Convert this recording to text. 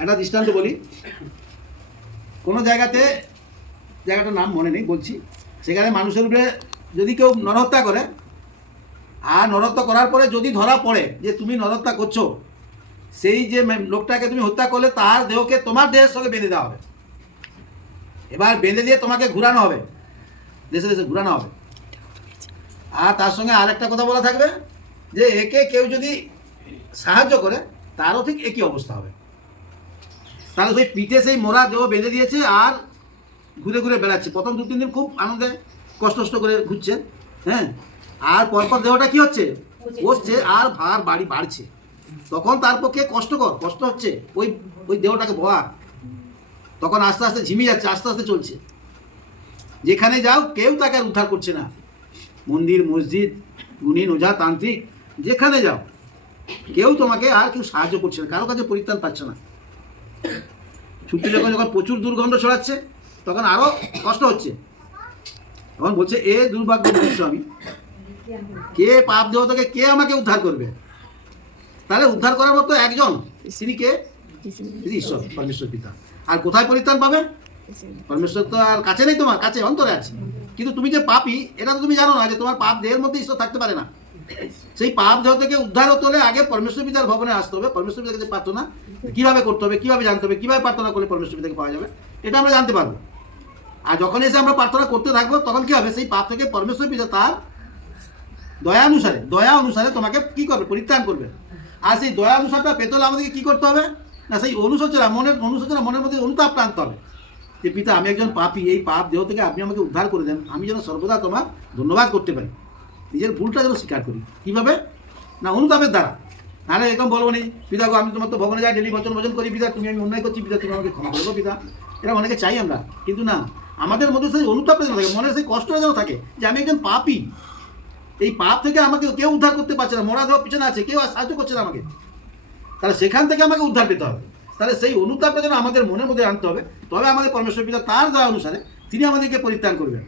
একটা দৃষ্টান্ত বলি। কোনো জায়গাটার নাম মনে নেই, বলছি, সেখানে মানুষের উপরে যদি কেউ নরহত্যা করে, আর নরহত্যা করার পরে যদি ধরা পড়ে যে তুমি নরহত্যা করছো, সেই যে লোকটাকে তুমি হত্যা করলে তার দেহকে তোমার দেহের সঙ্গে বেঁধে দেওয়া হবে। এবার বেঁধে দিয়ে তোমাকে ঘুরানো হবে, দেশে দেশে ঘুরানো হবে। আর তার সঙ্গে আর একটা কথা বলা থাকবে যে একে কেউ যদি সাহায্য করে তারও ঠিক একই অবস্থা হবে। তাহলে সেই পিঠে সেই মোড়া দেহ বেঁধে দিয়েছে আর ঘুরে ঘুরে বেড়াচ্ছে। প্রথম 2-3 দিন খুব আনন্দে কষ্ট করে ঘুরছে, হ্যাঁ, আর পরপর দেহটা কি হচ্ছে, বসছে আর ভার বাড়ি বাড়ছে। তখন তার পক্ষে কষ্ট হচ্ছে ওই ওই দেহটাকে বয়া। তখন আস্তে আস্তে ঝিমিয়ে যাচ্ছে, আস্তে আস্তে চলছে। যেখানে যাও কেউ তাকে আর উদ্ধার করছে না। মন্দির, মসজিদ, গুণিন, ওঝা, তান্ত্রিক, যেখানে যাও কেউ তোমাকে আর কেউ সাহায্য করছে না, কারো কাছে পরিত্রাণ পাচ্ছে না। ছুটি যখন প্রচুর দুর্গন্ধ ছড়াচ্ছে তখন আরও কষ্ট হচ্ছে। তখন বলছে এ দুর্ভাগ্য মনুষ্য আমি, কে পাপ দেহ থেকে কে আমাকে উদ্ধার করবে? তাহলে উদ্ধার করার মতো একজন, তিনি কে? ঈশ্বর, পরমেশ্বর পিতা। আর কোথায় পরিত্রাণ পাবে? পরমেশ্বর তো আর কাছে নেই, তোমার কাছে অন্তরে আছে। কিন্তু তুমি যে পাপী, এটা তো তুমি জানো না যে তোমার পাপ দেহের মধ্যে ঈশ্বর থাকতে পারে না। সেই পাপ দেহ থেকে উদ্ধার হতে হলে আগে পরমেশ্বর পিতার ভবনে আসতে হবে। পরমেশ্বর পিতার কাছে প্রার্থনা কীভাবে করতে হবে, কীভাবে জানতে হবে, কীভাবে প্রার্থনা করলে পরমেশ্বর পিতাকে পাওয়া যাবে, এটা আমরা জানতে পারবো। আর যখন এসে আমরা প্রার্থনা করতে থাকবো তখন কী হবে, সেই পাপ থেকে পরমেশ্বর পিতা তার দয়া অনুসারে তোমাকে কী করবে, পরিত্রাণ করবে। আর সেই দয়া অনুসারটা পেতে হলে আমাদেরকে কী করতে হবে না, সেই অনুশোচনা মনের মধ্যে অনুতাপটা আনতে হবে যে পিতা আমি একজন পাপী, এই পাপ দেহ থেকে আপনি আমাকে উদ্ধার করে দেন, আমি যেন সর্বদা তোমার ধন্যবাদ করতে পারি, নিজের ভুলটা যেন স্বীকার করি। কীভাবে না, অনুতাপের দ্বারা। নাহলে এরকম বলবো নি পিতা গো আমি তোমার তো ভবনে যাই, ডেলি বচন করি, পিতা তুমি আমি অন্যায় করছি, পিতা তুমি আমাকে ক্ষমা করবো পিতা। এটা অনেকে চাই আমরা, কিন্তু না, আমাদের মধ্যে সেই অনুতাপটা যেন থাকে, মনের সেই কষ্টটা যেন থাকে যে আমি একজন পাপী, এই পাপ থেকে আমাকে কেউ উদ্ধার করতে পারছে না, মরা দেওয়া পিছনে আছে, কেউ আর সাহায্য করছে না আমাকে। তাহলে সেখান থেকে আমাকে উদ্ধার পেতে হবে। তাহলে সেই অনুতাপটা যেন আমাদের মনের মধ্যে আনতে হবে, তবে আমাদের পরমেশ্বর পিতা তার দয়া অনুসারে তিনি আমাদেরকে পরিত্রাণ করবেন।